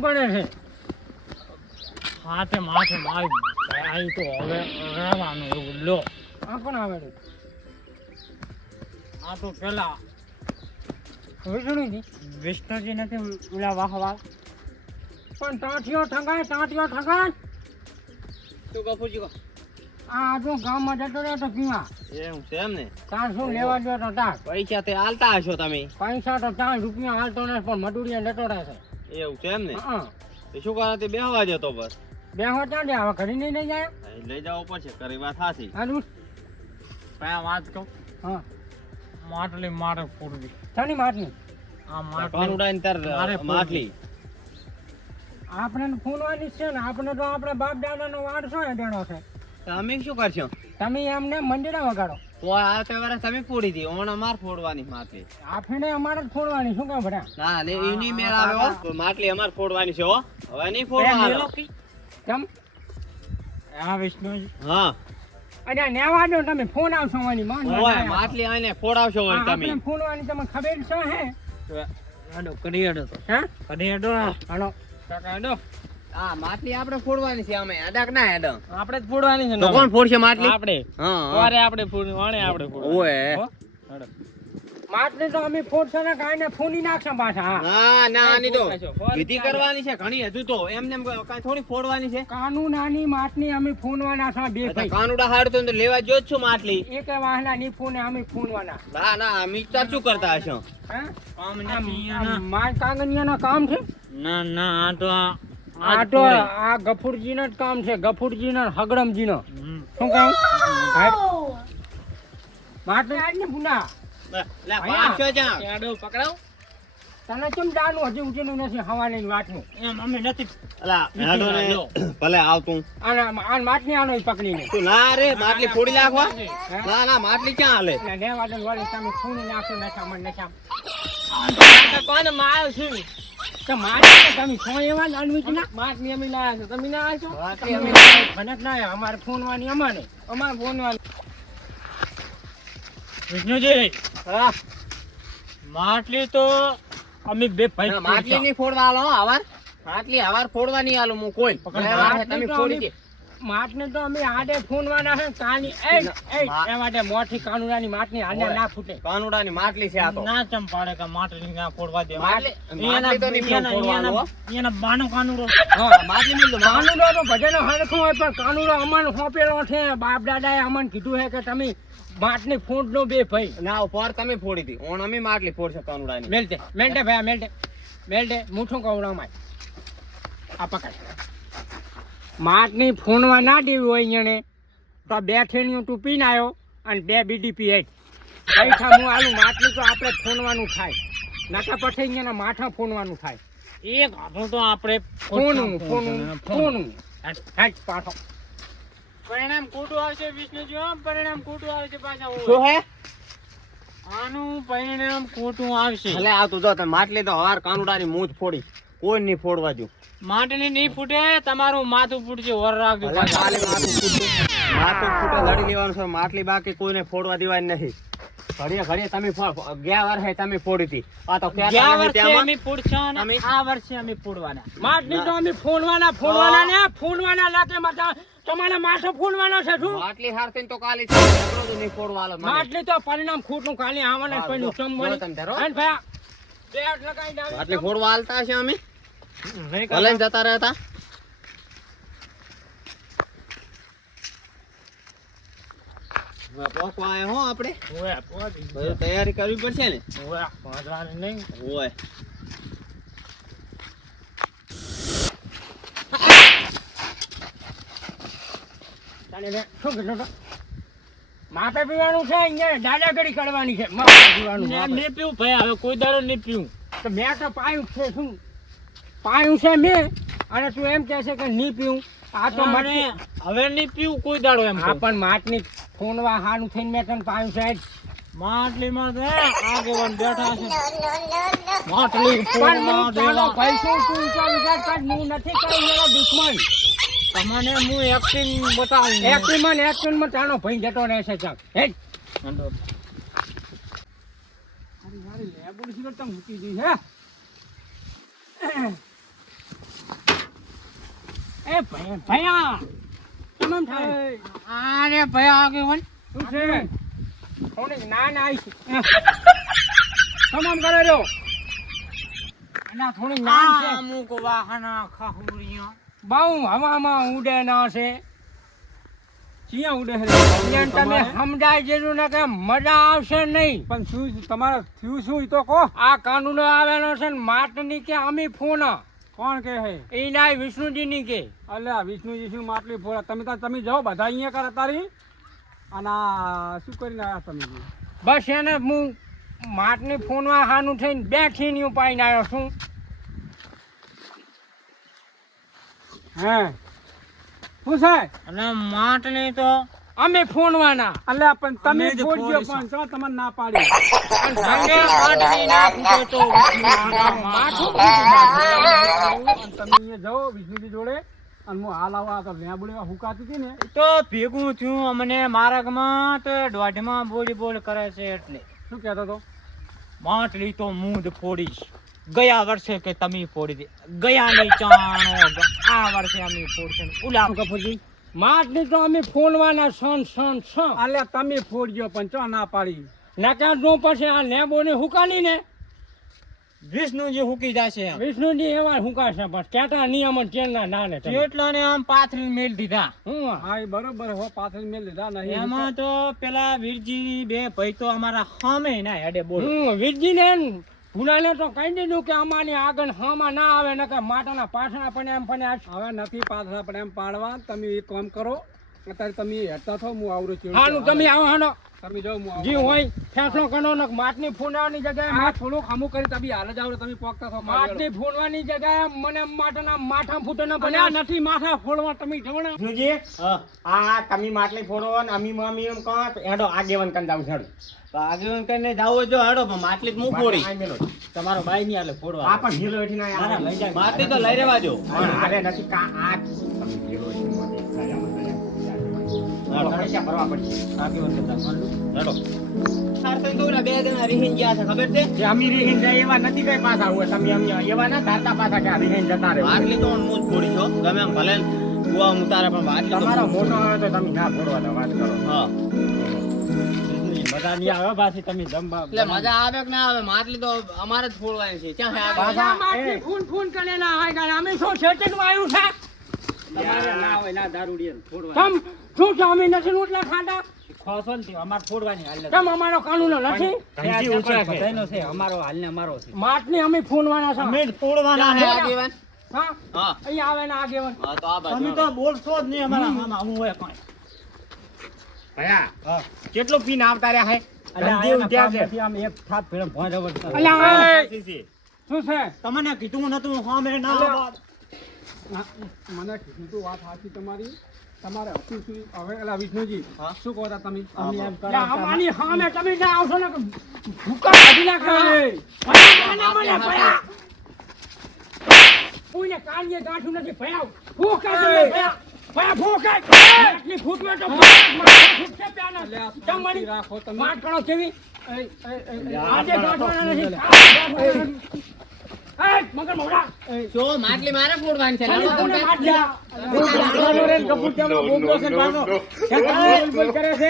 ફોડવું પડે છે. હાથે માથે મારી ભાઈ તો હવે રહેવાનું એવું લો. આ કોણ આવે છે? આ તો પેલા વિષ્ણુજી. વિષ્ણુજી નથી ઓલા વાહવા પણ ટાંટિયો ઠગાય શું કપૂરજી કહો? આ જો ગામમાં જતો રહ્યો તો પીવા એવું છે એમ ને? તાર શું લેવા ગયો તો તાર પૈસા તે આલતા હશો તમે? પૈસા તો 4 રૂપિયા હાલતો ને પણ મજૂરીએ જતો રહે છે. એવું છે એમ ને? હા તો શું કરે તે બેહવા જતો બસ? બેહો ત્યાં દે હવે ઘડી નહીં લઈ જાય. લઈ જાવ પડશે, કરી વાત સાચી. હાલું ત્યાં વાત કહું હા માટલી મારે ફોડવી. શાની માટલી? આ માટલી કાનુડાની તાર મારે ફોડવી. માટલી આપણે ફોનવાની છે ને આપણે તો આપણે બાપ દાદાનો વારસો એડેણો છે. તો અમે શું કરશો? તમે એમને મંદિરે વગાડો. તો આ તહેવારે તમે ફોડી દી, ઓણ અમાર ફોડવાની માટલી. આપણે અમારે જ ફોડવાની શું કામ ભર્યા? ના લે એની મેળ આવે હો. તો માટલી અમાર ફોડવાની છે હો, હવે નહીં ફોડવા. કેમ? હા વિષ્ણુજી હા અરે નેવા દો તમે ફોન આવશો વાની ઓય માટલી આને ફોડાવશો હોય તમે. આપણે ફોનવાની તમને ખબર છે હે? હેડો કરી હેડો તો હે કરી હેડો હાલો કાકા હેડો. હા માટલી આપણે ફોડવાની છે. અમે અડાક ના હેડો. આપણે જ ફોડવાની છે ને તો કોણ ફોડશે માટલી? આપણે હા વારે આપણે ફોડ વાણે આપણે ફોડ ઓય હેડો. માટલી તો અમે ફોડશે ને કાંઈ ને ફોની નાખશે પાછા. હા ના ના આની તો ફોડ વિધિ કરવાની છે ઘણી હજુ તો. એમને એમ કાંઈ થોડી ફોડવાની છે. કાનૂનાની માટલી અમે ફોનવાના છે બે ભાઈ. કાનુડા હાડતો તો લેવા જો જ છું માટલી. એક વાહના ની ફોને અમે ફોનવાના. ના ના અમે તો શું કરતા હશો? હે કામ આ નથી માર કાગળિયાના કામ છે. ના ના આ તો આ તો આ ગફુરજીનો જ કામ છે. ગફુરજીનો હગડમજીનો. હમ. શું કામ? માટલી આજ ને પુના લે પાછો જા. હેડો પકડાવ તને કેમ દાનું હજી ઉઠેલું નથી હવાની વાતનું? એમ અમે નથી અલા હેડો ને ભલે આવ તું. આ માટલી આનો પકડીને તું ના રે માટલી ફોડી નાખવા. ના ના માટલી ક્યાં હાલે? લેવા દે વાળી તમે ખૂણી નાખો નશા મને નશા કોને માર્યો છે તો માટલી તમે છો એવા અનવિત ના માટલી અમે લાયા છે તમે ના આવ્યા છો માટલી અમે ભનક ના અમારે ફોનવાની અમારે ફોનવાની. વિષ્ણુજી હા માટલી તો અમે બે ભાઈ ના, માટલી નહીં ફોડવા આલો હો, હવાર માટલી હવાર ફોડવા નહીં આલો હું કોઈ. લેવા છે તમે ફોડી દે. માટલી તો અમે આડે ફોનવાના છે કાની એ માટે મોટી કાનુડાની માટલી હાલે ના ફૂટે. કાનુડાની માટલી છે આ તો. ના ચમ પાડે કે માટલી ના ફોડવા દે માટલી તો નહીં ફોડવા આલો હો. એના બાનો કાનુડો હા, માટલી નહીં લો. કાનુડો તો ભજનો હરખો હોય પણ કાનુડો અમને સોંપેલો છે. બાપ દાદાએ અમને કીધું છે કે તમે માટલી ફોડ નો બે ભાઈ. ના ઉપર તમે ફોડી દી. ઓણ અમે માટલી ફોડશે કાનુડાની. મેલતે ભાઈ મેલતે મૂઠું કવડાવમાં આ પકડ. માટલી ફોનવા ના દેવી હોય અહીંયા તો બે ઠેણીઓ તું પીને આવ્યો અને 2 બીડી પી પૈસા હું આલું. માટલી તો આપણે ફોનવાનું થાય નાકા પછી અહીંયા માથા ફોનવાનું થાય. એક આપણું તો આપણે ફોનું પાછો પરિણામ ખોટું આવશે વિષ્ણુજી હો, પરિણામ ખોટું આવશે પાછા શું હે? આનું પરિણામ ખોટું આવશે. ભલે આવતું જો તમે માટલી તો હવાર કાનુડાની મૂંછ ફોડી. કોઈ નહીં ફોડવા જો. માટલી નહીં ફૂટે તમારું માથું ફૂટશે વર રાખજો ભલે કાલે માથું ફૂટતું. માથું ફૂટે લડી લેવાનું છે. માટલી બાકી કોઈને ફોડવા દેવાની નથી. ઘડીએ તમે ગયા વર્ષે તમે ફોડી હતી. આ તો ગયા વર્ષે અમે ફૂટશો અને આ વર્ષે અમે ફોડવાના. માટલી તો અમે ફોનવાના ને ફોનવાના લાગે માથા તમારા માથા ફોનવાના છે શું? માટલી હારતી તો કાલે ઝઘડો જ નહીં ફોડવા આલો મને. માટલી તો પરિણામ ખોટું કાલે આવવાના કોઈ નું બોલો તમે ધરો. ભાઈ બે હાથ લગાઈ દે. માટલી ફોડવા આલતા છે અમે ભલે જતા રહેતા. પોકવા આયા હો આપણે. બધું તૈયારી કરવી પડશે ને. નહીં ઓય શું કીધું? માપે પીવાનું છે અહીંયા દાદાગીરી કરવાની છે. માપે પીવાનું નહીં પીવું ભાઈ હવે કોઈ દાડો નહીં પીવું. તો મેં તો પાયું છે શું પાયું છે મેં અને તું એમ કહે છે કે નહીં પીવું. આ તો મને હવે નહીં પીવું કોઈ દાડો એમ આ પણ માટની ફોનવા હાનું થઈને મેં તને પાયું છે. માટલીમાં તો આગેવાન બેઠા છે. માટલી પણ હું તારો ભાઈ છું. તું વિચાર કર. હું નથી કરું એનો દુશ્મન. તમને હું એક્ટિંગ બતાવું. એક્ટિંગમાં તારો ભાઈ જતો રહેશે ચાલ. હેડ મારી લેબોરેટરી કરતા મૂકી દી હે એ ભયા કેમ એમ થાય અરે ભયા આગેવાન શું છે થોડીક ના આવી છે તમામ કરે રહ્યો અને આ થોડીક નાન છે અમુક વાહના ખાહુરિયા બહુ હવામાં ઉડે ના છે ક્યાં ઉડે છે તમે સમજાય જેનું ને કે મજા આવશે નહીં પણ શું તમારે થયું શું ઈ તો કહો. આ કાનૂનો આવેલો છે ને માટની કે અમી ફોન કોણ કે હે? એના વિષ્ણુજીની કે અલ્યા વિષ્ણુજી શું માટલી ફોડા તમે જાઓ બધા અહીંયા કરે તારી અને આ શું કરીને આવ્યા તમે? બસ એને હું માટની ફોનમાં હાનું થઈને બેઠીને પાઈને આવ્યો છું હે શું છે? અને માટલી તો અમે ફોનવાના અલ્યા પણ તમે અમે જ ફોડજો ફોડીશું. પણ જો તમને ના પાડી તમે માટલી ના ફૂટો તો માથું અને તમે અહીંયા જાઓ વિષ્ણુજી જોડે અને હું હાલ આવા તો લેબડી હુકાતી હતી ને તો ભેગું થયું અમને માર્ગમાં તો દોઢમાં બોલ કરે છે એટલે શું કહેતો હતો? માટલી તો હું જ ફોડીશ. ગયા વર્ષે કે તમે ફોડી દે ગયાની ચાણો આ વર્ષે અમે ફોડશે ઉલા કપૂરજી માટની તો અમે ફોનવાના સન અલ્યા તમે ફોડજો પણ ચો ના પાડી નકા જો પછી આ લેબોને હુકાની ને વિષ્ણુજી હુકી જશે એમ. વિષ્ણુજી એવા હુકાશે પણ કેટા નિયમ ચેનના ના ને તમે. જેટલાને આમ પાથરી મેલ દીધા હું હા એ બરોબર હો પાછળ મેં લીધા નહીં એમાં તો પેલા વીરજી બે ભાઈ તો અમારા સામે ના હેડે બોલ હું વીરજીને ભૂલાને તો કહી દીધું કે અમારી આગળ હામાં ના આવે નકર માટાના પાછળ પણ એમ પણ આ હવે નથી પાછળ પણ એમ પાડવા તમે એક કામ કરો અત્યારે તમે હેઠતા થો હું આવરો છું હાનું તમે આવો હાનો તમે જાઓ હું જી હોય ફેંસલો કરો ને માટની ફૂંડવાની જગ્યાએ આ થોડુંક હમું કરી તમે હાલ જ આવરો તમે પોકતા થો માટની ફૂંડવાની જગ્યાએ મને માટાના માથા ફૂટના અલ્યા નથી માથા ફોડવા તમે જવણા વિષ્ણુજી આ તમે માટલી ફોડો ને અમી એમ કહો તો હેડો આગેવન કન જાવ હેડો આગેવાન કરીને જાવો જો હેડો પણ માટલી જ હું ફોડી આ મેલો તમારો બાઈ ની હાલે ફોડવા આ પણ ઢીલો હેઠી ના ના, ના, લઈ જાય. માટલી તો લઈ રહેવા જો પણ હાલે નથી કા આ તમે ઢીલો હેઠી મોટી પૈસા ભરવા પડશે આગેવાન કરતા હેડો સારતન તો ઓલા બે જણા રીહીન ગયા છે ખબર છે જે અમી રીહીન જાય એવા નથી કઈ પાછા હોય તમે અમી એવા ના ધારતા પાછા કે આ રીહીન જતા રહે માટલી તો હું જ ફોડી છો ગમે એમ ભલે કુવા ઉતારે પણ માટલી તો તમારો મોટો આવે તો તમે ના ફોડવા દો વાત કરો હા મજા નહીં આવે પાછી તમે જમવા એટલે મજા આવે કે ના આવે માટલી તો અમારે જ ફોડવાની છે ક્યાં છે આગળ? પાછા માટની ફૂન કરે ના આવે કારણ અમે શું છેટનું આવ્યું છે તમારે ના આવે ના દારૂડિયે ફોડવાની તમ શું છે અમે નથી રોટલા ખાતા ખોસો ને અમારે ફોડવાની હાલ કેમ અમારો કાનૂન નથી ધનજી ઊંચા છે. બધાયનો છે અમારો હાલ ને અમારો છે માટની અમે ફોનવાના છે અમે જ ફોડવાના છે આગેવાન હા હા અહીંયા આવે ને આગેવાન હા તો આ બાજુ તમે તો બોલશો જ નહીં અમારા મામા હું હોય કોઈ ભયા કેટલો પીન આવતા રહ્યા હે ધનજી ઊંચા છે આમ એક થાપ ફેર ભોંય રવડ અલ્યા સાચી છે. શું છે તમને કીધું નતું સામે ના અલ્યા. મને કીધું તું વાત સાચી તમારી તમારે હતું શું હવે એલા વિષ્ણુજી હા? શું કહો તા તમે અમે એમ અલ્યા, અમારી સામે તમે ના આવશો ને કે ભૂકા કાઢી નાખે ભયા, મને ભયા. કોઈને કાનીએ ગાંઠું નથી ભયા ભૂકા ભયા ભયા ભૂકા એટલી ફૂટવે તો ફૂટશે પ્યાના અલ્યા, કેમ શાંતિ મળી રાખો તમે માટ કરો કેવી આજે ગાંઠવાના નથી એ મગર મોડા જો માટલી મારે ફોડવાની છે ખાલી લાવો કોને તમે. માટ જા ગાંઠવાનો રે કપૂર કેમ બોબડો છે પાછો બોલ બોલ કરે છે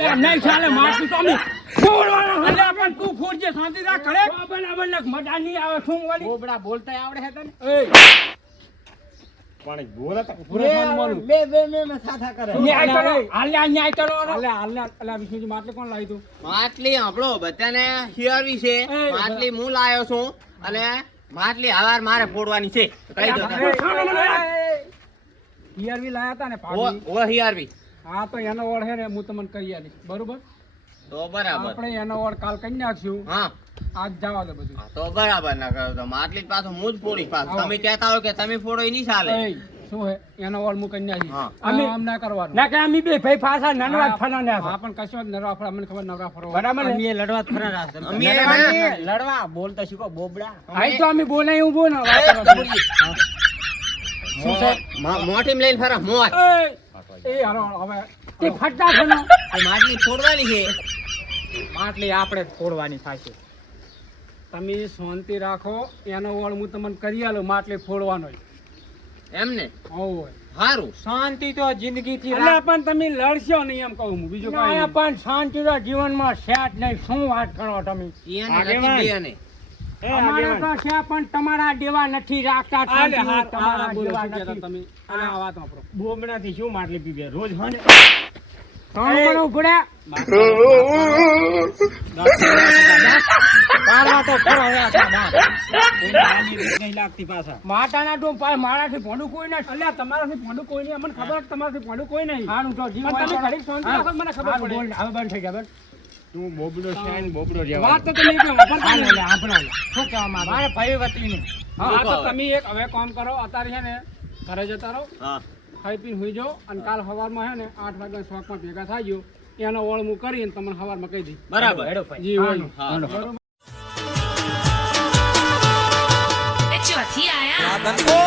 એ નહીં ચાલે મારતું તો અમે છોડવાના અલ્યા પણ તું ફોડજે શાંતિ રાખ ઘરે બરાબર ને મજા નહીં આવે શું વાળી બોબડા બોલતા આવડે છે તને એ પણ બોલે તો પૂરે ફોન બોલું બે સાથા કરે ન્યાય કરો હાલ્યા ન્યાય કરો અલ્યા વિષ્ણુજી માટલી કોણ લાવી તું માટલી આપણો બધાને હિયારી છે માટલી હું લાયો છું અને માટલી હવાર મારે ફોડવાની છે કહી દો તમે. હિયરવી લાયા હતા ને ઓ પાડી ઓ હિયારવી હા તો એનો ઓળ હે ને હું તમને કરી આલીશ બરોબર તો બરાબર આપણે એનો ઓળ કાલ કરી નાખશું હા આજ જવા દે બધું હા, તો બરાબર ના કરો તો માટલી જ પાછું હું જ ફોડીશ પાછું આવો. તમે કહેતા હોય કે તમે ફોડો એ નહીં ચાલે એ શું હે એનો ઓળ હું કરી નાખીશ હા. અમે આમ ના કરવાનું ના કે અમે બે ભાઈ પાછા નાનવા ફનાને હા પણ કશો જ નરવા ફરવા મને ખબર નવરા ફરવા બરાબર ને? અમે લડવા ફરા અમે લડવા બોલતા શીખો બોબડા અમે- આઈ તો અમે બોલાય ઉભો ને વાત કરો છો. શું છે મોટી લઈને ફરા મોટ એ હાલો હવે તે ફટતા છો ને માટલી ફોડવાની છે માટલી આપણે જ ફોડવાની થશે તમે શાંતિ રાખો, એનો વળ હું તમને કરી આલું માટલી ફોડવાનો. એમને હોય સારું. શાંતિ તો જિંદગીથી એટલે પણ તમે લડશો નહીં એમ કહું હું, બીજું ના, કાંઈ એ પણ શાંતિ તો જીવનમાં છે જ નહીં. શું વાત કરો તમે? આગેવાન. અમારા તો છે પણ તમારા દેવા નથી રાખતા. હાલે, શાંતિ, હાર, તમારા હાર, બોલો, દેવા શું કહેતા નથી. તમે? અને આ વાત વાપરો. બોમડાથી શું માટલી પીવે રોજ હાંજે? ત્રણ પણ ઉભરે. પાડવા તો ખરો હે આ દાંત. કોઈને આની રીત નહીં લાગતી પાછા. માતાના ડોમ પાસે મારાથી ભોંડું કોઈ નથી. અલ્યા તમારાથી ભોંડું કોઈ નહીં, અમને ખબર છે તમારાથી ભોંડું કોઈ નહીં. સારું તો જીવ પણ તમે હોય તો- ઘડીક શાંતિ રાખો, મને ખબર હારું, પડે. બોલ, હવે બંધ થઈ ગયા બંધ. તું બોબડો છે ને બોબડો વાત તો તમે એક વાપરતા હાલ, નહીં. લે, આપણો લે. શું કહેવા માંગો? મારે ભાઈ વતીનું. હા તો તમે એક હવે કામ કરો, અત્યારે છે ને ઘરે જતા રહો, હા ખાઈ પીને સુઈ જાઓ, અને કાલ સવારમાં છે ને 8 વાગ્યા શોખમાં ભેગા થઈ જાઓ, એનો વળ હું કરીને તમને સવારમાં કહી દઈ. બરાબર. હેડો ભાઈ. જી હોય. હા બરોબર. ચોથી આયા